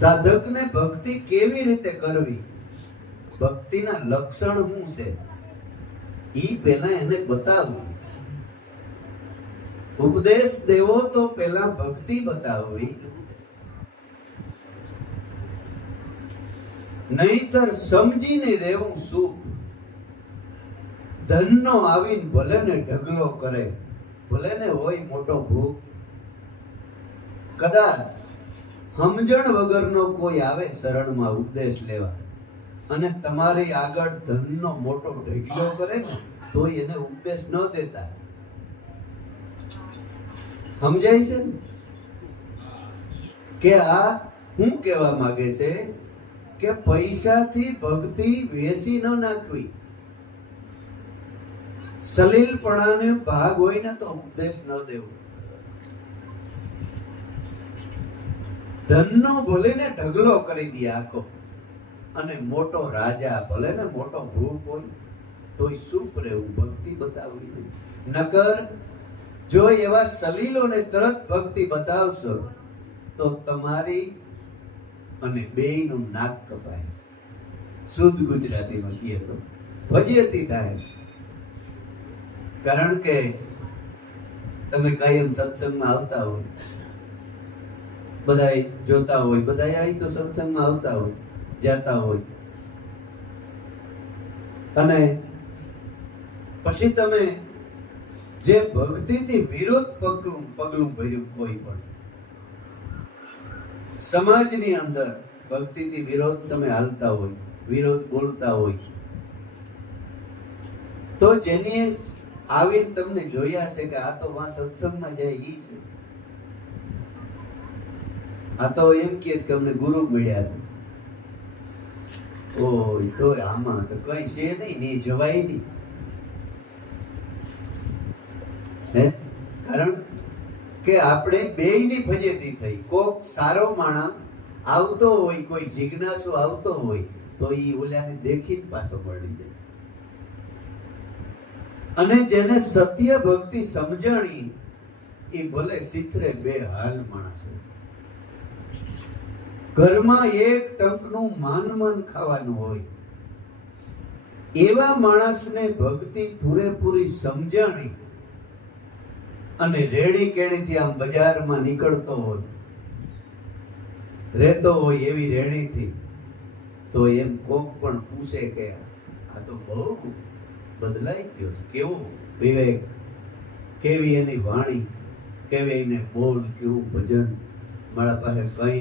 સાધકને ભક્તિ કેવી રીતે કરવી, ભક્તિના લક્ષણ શું છે ઈ પહેલા એને બતાવવું. ઉપદેશ દેવો તો પહેલા ભક્તિ બતાવવી, નહીતર સમજીને રહેવું સુખ. ધનનો આવીને ભલે ને ઢગલો કરે, ભલે ને હોય મોટો ભૂખ, કદાચ સમજણ વગરનો કોઈ આવે શરણમાં ઉપદેશ લેવા અને તમારી આગળ ધનનો મોટો ઢગલો કરે ને તો એને ઉપદેશ ન દેતા. સમજાય છે ને કે આ શું કહેવા માંગે છે કે પૈસાથી ભક્તિ વેસી ન નાખવી. સલીલપણાને ભાગ હોય ને તો ઉપદેશ ન દેવો. ધનનો ભલે ને ઢગલો કરી દે આખો, અને મોટો રાજા ભલે ને મોટો ભૂખ હોય તોય ચૂપ રહેવું, ભક્તિ બતાવવી નહીં. નકર જો એવા સલીલોને તરત ભક્તિ બતાવશો તો તમારી અને બેયનું નાક કપાય. શુદ્ધ ગુજરાતીમાં કહીએ તો ફજીયતી થાય. કારણ કે તમે કાયમ સત્સંગમાં આવતા હોય, બધાય જોતા હોય, બધાય અહીં તો સત્સંગમાં આવતા હોય, જાતા હોય, અને પછી તમે જે ભક્તિથી વિરોધ પગલું ભર્યું કોઈ પણ સમાજની અંદર ભક્તિથી વિરોધ તમે હાલતા હોય, વિરોધ બોલતા હોય, તો જેની આવીને તમને જોયા છે કે આ તો વાં સત્સંગમાં જાય ઈ છે, આ તો એમ કે છે કે અમને ગુરુ મળ્યા છે, ઓય તો આમાં તો કઈ છે નહીં, ને જવાય નહીં. હે, કારણ કે આપણે બેયની ફજેતી થઈ. કોક સારો માણસ આવતો હોય, કોઈ જિજ્ઞાસુ આવતો હોય તો ઈ ઓલાને દેખીને પાછો મળી જાય. અને જેને સત્ય ભક્તિ સમજણી એ ભલે સિથરે બે હાલ માણસ હોય. ઘરમાં એક ટંકનું માન ખાવાનું હોય, એવા માણસને ભક્તિ પૂરેપૂરી સમજણી અને રેડી કેણીથી આમ બજારમાં નીકળતો હોય, રહેતો હોય એવી રેડીથી, તો એમ કોક પણ પૂછે કે આ તો બહુ બદલાઈ ગયો છે, કેવો વિવેક, કેવી એની વાણી, કેવી એને બોલ, કેવું ભજન, મારા પાસે કઈ